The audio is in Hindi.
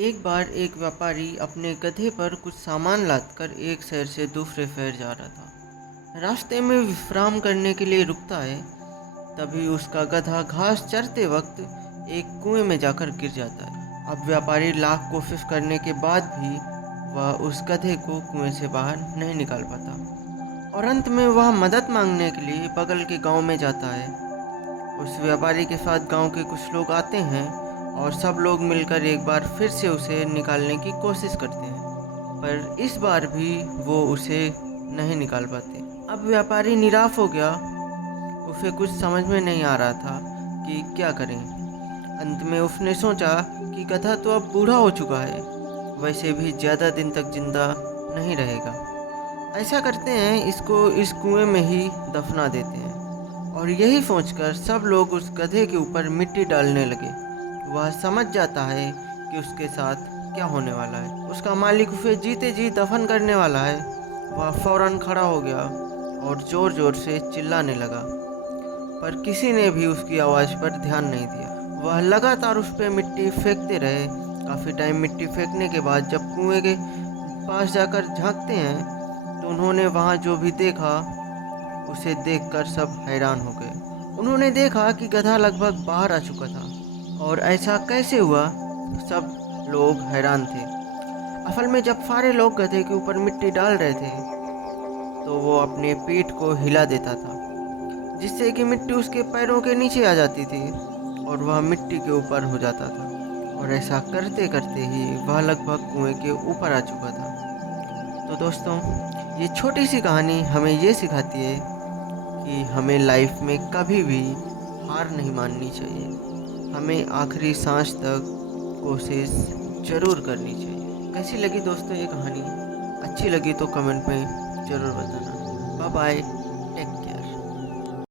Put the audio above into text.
एक बार एक व्यापारी अपने गधे पर कुछ सामान लादकर एक शहर से दूसरे शहर जा रहा था। रास्ते में विश्राम करने के लिए रुकता है। तभी उसका गधा घास चरते वक्त एक कुएं में जाकर गिर जाता है। अब व्यापारी लाख कोशिश करने के बाद भी वह उस गधे को कुएं से बाहर नहीं निकाल पाता और अंत में वह मदद मांगने के लिए बगल के गांव में जाता है। उस व्यापारी के साथ गांव के कुछ लोग आते हैं और सब लोग मिलकर एक बार फिर से उसे निकालने की कोशिश करते हैं, पर इस बार भी वो उसे नहीं निकाल पाते। अब व्यापारी निराश हो गया। उसे कुछ समझ में नहीं आ रहा था कि क्या करें। अंत में उसने सोचा कि गधा तो अब बूढ़ा हो चुका है, वैसे भी ज़्यादा दिन तक जिंदा नहीं रहेगा। ऐसा करते हैं, इसको इस कुएं में ही दफना देते हैं। और यही सोचकर सब लोग उस गधे के ऊपर मिट्टी डालने लगे। वह समझ जाता है कि उसके साथ क्या होने वाला है। उसका मालिक उसे जीते जी दफन करने वाला है। वह फौरन खड़ा हो गया और जोर जोर से चिल्लाने लगा, पर किसी ने भी उसकी आवाज़ पर ध्यान नहीं दिया। वह लगातार उस पर मिट्टी फेंकते रहे। काफ़ी टाइम मिट्टी फेंकने के बाद जब कुएं के पास जाकर झांकते हैं तो उन्होंने वहाँ जो भी देखा उसे देखकर सब हैरान हो गए। उन्होंने देखा कि गधा लगभग बाहर आ चुका था और ऐसा कैसे हुआ। सब लोग हैरान थे। असल में जब सारे लोग गधे के ऊपर मिट्टी डाल रहे थे तो वो अपने पीठ को हिला देता था, जिससे कि मिट्टी उसके पैरों के नीचे आ जाती थी और वह मिट्टी के ऊपर हो जाता था। और ऐसा करते करते ही वह लगभग कुएं के ऊपर आ चुका था। तो दोस्तों, ये छोटी सी कहानी हमें ये सिखाती है कि हमें लाइफ में कभी भी हार नहीं माननी चाहिए। हमें आखिरी सांस तक कोशिश ज़रूर करनी चाहिए। कैसी लगी दोस्तों ये कहानी? अच्छी लगी तो कमेंट में ज़रूर बताना। Bye bye.